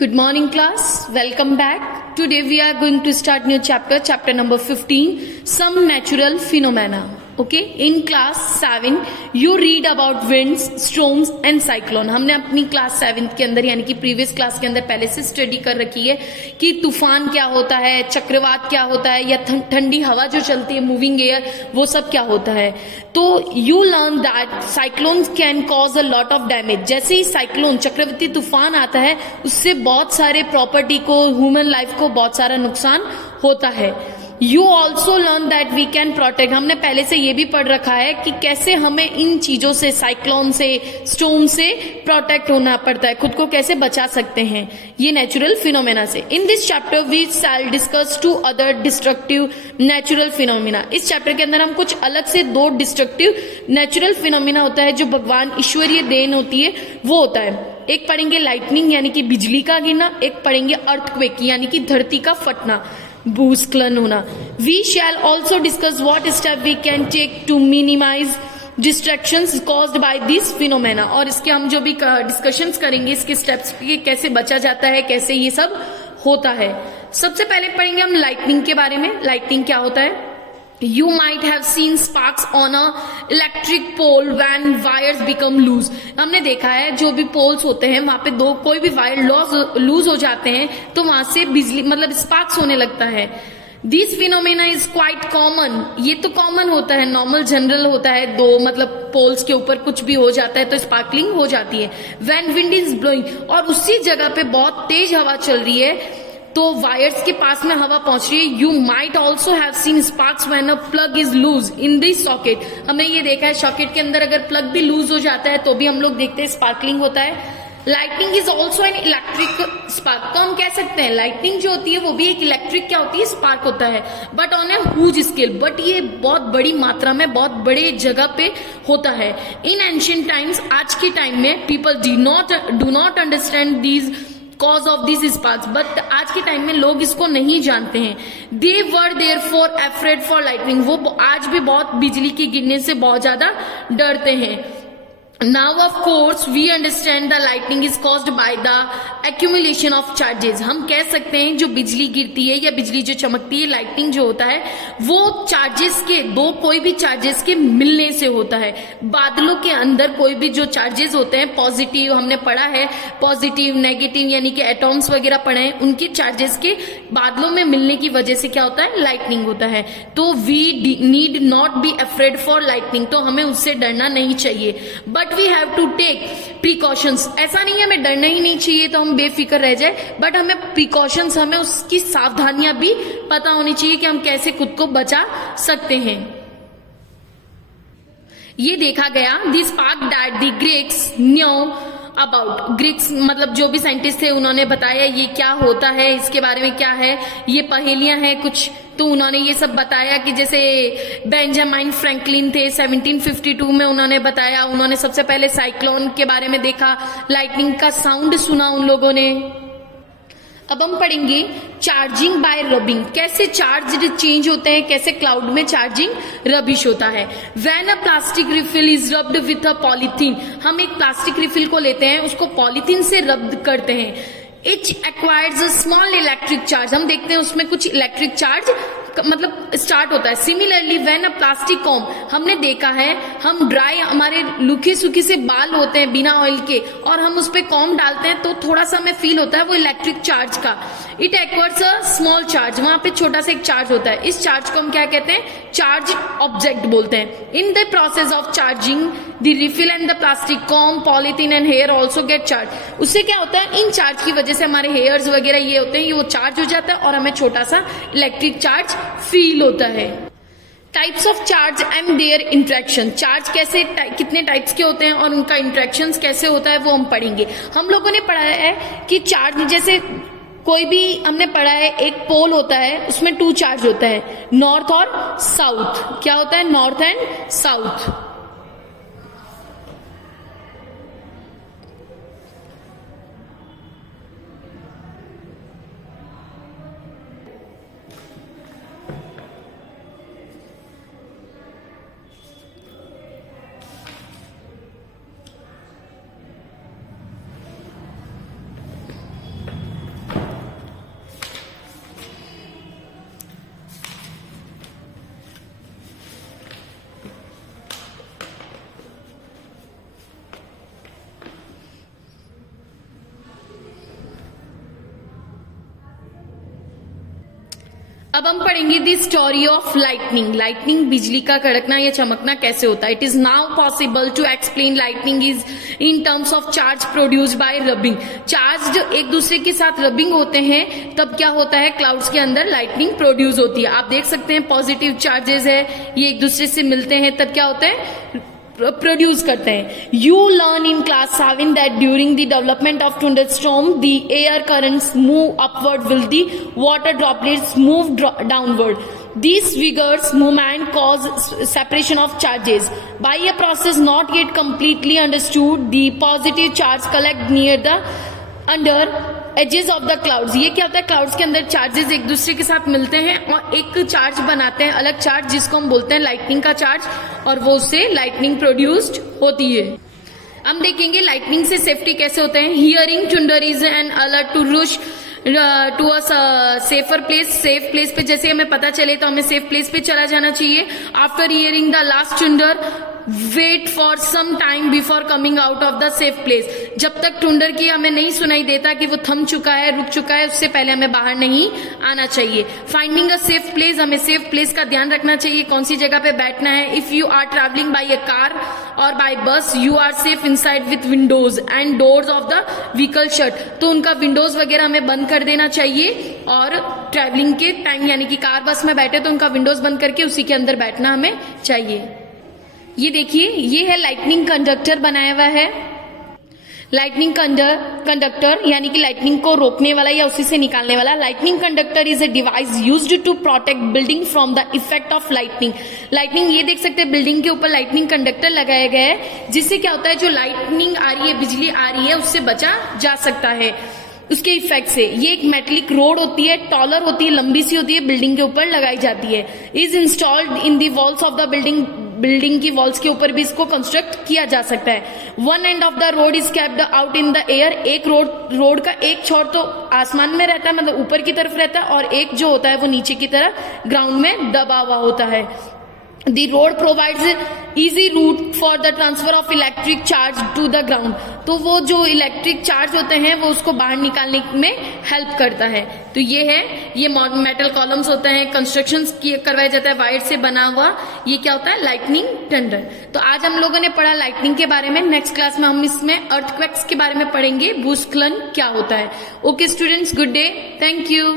Good morning class, welcome back. Today we are going to start new chapter number 15, some natural phenomena. Okay, in class 7 you read about winds, storms and cyclone. हमने अपनी class 7 के अंदर यानी कि previous class के अंदर पहले से स्टडी कर रखी है कि तूफान क्या होता है, चक्रवात क्या होता है, या ठंडी हवा जो चलती है, मूविंग एयर, वो सब क्या होता है. तो you learn that cyclones can cause a lot of damage. जैसे ही साइक्लोन चक्रवाती तूफान आता है उससे बहुत सारे प्रॉपर्टी को, ह्यूमन लाइफ को बहुत सारा नुकसान होता है. You also learn that we can protect. हमने पहले से ये भी पढ़ रखा है कि कैसे हमें इन चीजों से, साइक्लोन से, स्टॉर्म से प्रोटेक्ट होना पड़ता है, खुद को कैसे बचा सकते हैं ये नेचुरल फिनोमेना से. In this chapter we shall discuss 2 other destructive natural phenomena. इस चैप्टर के अंदर हम कुछ अलग से 2 डिस्ट्रक्टिव नेचुरल फिनोमेना होता है जो भगवान ईश्वरीय देन होती है वो होता है. एक पढ़ेंगे लाइटनिंग यानी कि बिजली का गिरना, एक पढ़ेंगे अर्थक्वेक यानी कि धरती का फटना, भूस्खलन होना. We shall also discuss what step we can take to minimise destructions caused by this phenomena. और इसके हम जो भी डिस्कशंस करेंगे इसके स्टेप्स के, कैसे बचा जाता है, कैसे ये सब होता है. सबसे पहले पढ़ेंगे हम लाइटनिंग के बारे में. लाइटनिंग क्या होता है? You might have seen sparks on a electric pole when wires become loose. हमने देखा है जो भी पोल्स होते हैं वहां पे कोई भी वायर लूज हो जाते हैं तो वहां से बिजली मतलब स्पार्क्स होने लगता है. This phenomena is quite common. ये तो कॉमन होता है, नॉर्मल जनरल होता है. मतलब पोल्स के ऊपर कुछ भी हो जाता है तो स्पार्कलिंग हो जाती है. When wind is blowing, और उसी जगह पे बहुत तेज हवा चल रही है तो वायर्स के पास में हवा पहुंच रही है. You might also have seen sparks when a plug is loose in this socket. हमने ये देखा है सॉकेट के अंदर अगर प्लग भी लूज हो जाता है तो भी हम लोग देखते हैं स्पार्कलिंग होता है. Lightning is also an electric spark. तो हम कह सकते हैं लाइटनिंग जो होती है वो भी एक इलेक्ट्रिक क्या होती है, स्पार्क होता है, but on a huge scale. But ये बहुत बड़ी मात्रा में, बहुत बड़े जगह पे होता है. इन एंशिएंट टाइम्स, आज के टाइम में, people do not understand these cause of this sparks. But आज के टाइम में लोग इसको नहीं जानते हैं. They were there for afraid for lightning. वो आज भी बहुत बिजली के गिरने से बहुत ज्यादा डरते हैं. Now of course we understand the lightning is caused by the accumulation of charges. हम कह सकते हैं जो बिजली गिरती है या बिजली जो चमकती है, लाइटनिंग जो होता है वो चार्जेस के, कोई भी चार्जेस के मिलने से होता है. बादलों के अंदर कोई भी जो चार्जेस होते हैं, पॉजिटिव हमने पढ़ा है, पॉजिटिव नेगेटिव यानी कि एटॉम्स वगैरह पढ़े हैं, उनके चार्जेस के बादलों में मिलने की वजह से क्या होता है, लाइटनिंग होता है. तो we need not be afraid for lightning. तो हमें उससे डरना नहीं चाहिए. But we have to take precautions. ऐसा नहीं है हमें डरना ही नहीं चाहिए तो हम बेफिक्र रह जाए, बट हमें प्रिकॉशंस, हमें उसकी सावधानियां भी पता होनी चाहिए कि हम कैसे खुद को बचा सकते हैं. ये देखा गया the spark that the Greeks knew about. Greeks मतलब जो भी साइंटिस्ट थे उन्होंने बताया ये क्या होता है, इसके बारे में क्या है, ये पहेलियां हैं कुछ, तो उन्होंने ये सब बताया कि जैसे बेंजामिन फ्रैंकलिन थे 1752 में, उन्होंने बताया. उन्होंने सबसे पहले साइक्लोन के बारे में देखा, लाइटनिंग का साउंड सुना उन लोगों ने. अब हम पढ़ेंगे चार्जिंग बाय रबिंग. कैसे चार्ज चेंज होते हैं, कैसे क्लाउड में चार्जिंग रबिश होता है. When a plastic refill is rubbed with a polythene. हम एक प्लास्टिक रिफिल को लेते हैं, उसको पॉलीथीन से रब्ड करते हैं. It acquires a small electric charge. हम देखते हैं उसमें कुछ इलेक्ट्रिक चार्ज मतलब स्टार्ट होता है. Similarly when a plastic com, हमने देखा है हम ड्राई, हमारे लुखी सुखी से बाल होते हैं बिना ऑयल के, और हम उस पर कॉम डालते हैं तो थोड़ा सा हमें फील होता है वो इलेक्ट्रिक चार्ज का. It acquires a small charge. वहां पे छोटा सा एक चार्ज होता है. इस चार्ज को हम क्या कहते हैं, चार्ज ऑब्जेक्ट बोलते हैं. In the process of charging the refill and the plastic comb, polythene and hair also get charge. उससे क्या होता है, इन चार्ज की वजह से हमारे हेयर्स वगैरह ये होते हैं, ये वो चार्ज हो जाता है और हमें छोटा सा इलेक्ट्रिक चार्ज फील होता है. Types of charge and there interaction. Charge कैसे, कितने टाइप्स के होते हैं और उनका इंटरेक्शन कैसे होता है वो हम पढ़ेंगे. हम लोगों ने पढ़ा है कि चार्ज जैसे कोई भी हमने पढ़ा है, एक पोल होता है उसमें 2 चार्ज होता है, नॉर्थ और साउथ. क्या होता है, नॉर्थ एंड साउथ. अब हम पढ़ेंगे the story of lightning. Lightning बिजली का कड़कना या चमकना कैसे होता है। It is now possible to explain lightning is in terms of charge produced by rubbing. Charge जो एक दूसरे के साथ रबिंग होते हैं तब क्या होता है, क्लाउड्स के अंदर लाइटनिंग प्रोड्यूस होती है। आप देख सकते हैं पॉजिटिव चार्जेस है, ये एक दूसरे से मिलते हैं तब क्या होता है, प्रोड्यूस करते हैं। You learn in class 7 that during the development of thunderstorm the air currents move upward will the water droplets move downward. These figures movement cause separation of charges. By a process not yet completely understood, the positive charge collect near the under edges of the clouds. ये क्या होता है, clouds के अंदर charges एक दूसरे के साथ मिलते हैं और एक चार्ज बनाते हैं, अलग चार्ज, जिसको हम बोलते हैं लाइटनिंग का चार्ज, और वो उससे लाइटनिंग प्रोड्यूस्ड होती है। हम देखेंगे लाइटनिंग से सेफ्टी कैसे होते हैं। Hearing thunder is an alert to rush to a safer place. Safe place पे जैसे हमें पता चले तो हमें सेफ प्लेस पे चला जाना चाहिए। After hearing the last thunder wait for some time before coming out of the safe place. जब तक थंडर की हमें नहीं सुनाई देता कि वो थम चुका है, रुक चुका है, उससे पहले हमें बाहर नहीं आना चाहिए। फाइंडिंग अ सेफ प्लेस, हमें सेफ प्लेस का ध्यान रखना चाहिए, कौन सी जगह पे बैठना है। If you are travelling by a car और by bus, you are safe inside with windows and doors of the vehicle shut. तो उनका विंडोज वगैरह हमें बंद कर देना चाहिए, और ट्रैवलिंग के टाइम यानी कि कार बस में बैठे तो उनका विंडोज बंद करके उसी के अंदर बैठना हमें चाहिए। ये देखिए, ये है लाइटनिंग कंडक्टर बनाया हुआ है। लाइटनिंग कंडक्टर यानी कि लाइटनिंग को रोकने वाला या उसी से निकालने वाला। Lightning conductor is a device used to protect building from the effect of lightning. Lightning, ये देख सकते हैं बिल्डिंग के ऊपर लाइटनिंग कंडक्टर लगाया गया है, जिससे क्या होता है, जो लाइटनिंग आ रही है, बिजली आ रही है, उससे बचा जा सकता है उसके इफेक्ट से। ये एक मेटेलिक रोड होती है, टॉलर होती है, लंबी सी होती है, बिल्डिंग के ऊपर लगाई जाती है। Is installed in the walls of the building. Building की वॉल्स के ऊपर भी इसको कंस्ट्रक्ट किया जा सकता है। One end of the road is kept out in the air. एक रोड का एक छोर तो आसमान में रहता है, मतलब ऊपर की तरफ रहता है, और एक जो होता है वो नीचे की तरफ ग्राउंड में दबा हुआ होता है। The road provides easy route for the transfer of electric charge to the ground. तो वो जो इलेक्ट्रिक चार्ज होते हैं वो उसको बाहर निकालने में हेल्प करता है। तो ये है, ये मेटल कॉलम्स होते हैं, कंस्ट्रक्शन करवाया जाता है वायर से बना हुआ। ये क्या होता है, लाइटनिंग थंडर। तो आज हम लोगों ने पढ़ा लाइटनिंग के बारे में। नेक्स्ट क्लास में हम इसमें अर्थक्वेक्स के बारे में पढ़ेंगे, भूस्खलन क्या होता है। Okay students, good day, thank you.